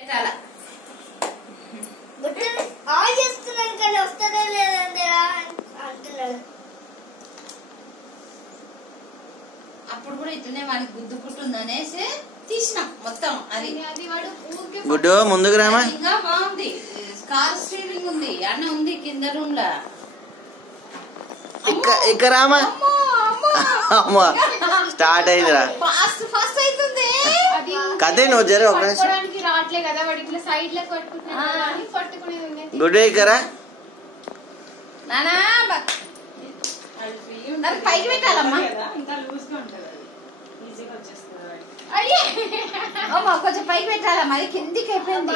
అప్పుడు కూడా ఇట్లనే వాడికి గుద్దుకుంటుందనేసి తీసినాం మొత్తం. అది గుడ్డు ముందుకు రామా. ఇంకా బాగుంది, కార్ స్టీరింగ్ ఉంది, అన్న ఉంది కింద రూమ్ లా. ఇక్కడ రామా. అమ్మా స్టార్ట్ అయిందిరా. ఫాస్ట్ అవుతుంది కదే నువ్వు జర ఒక రావట్లే కదా వాడికి సైడ్ లో పట్టుకునేది. గుడ్డు ఇక్కరా నానా పైకి పెట్టాలమ్మా. కొంచెం పైకి పెట్టాలా, మరి కిందికి అయిపోయింది.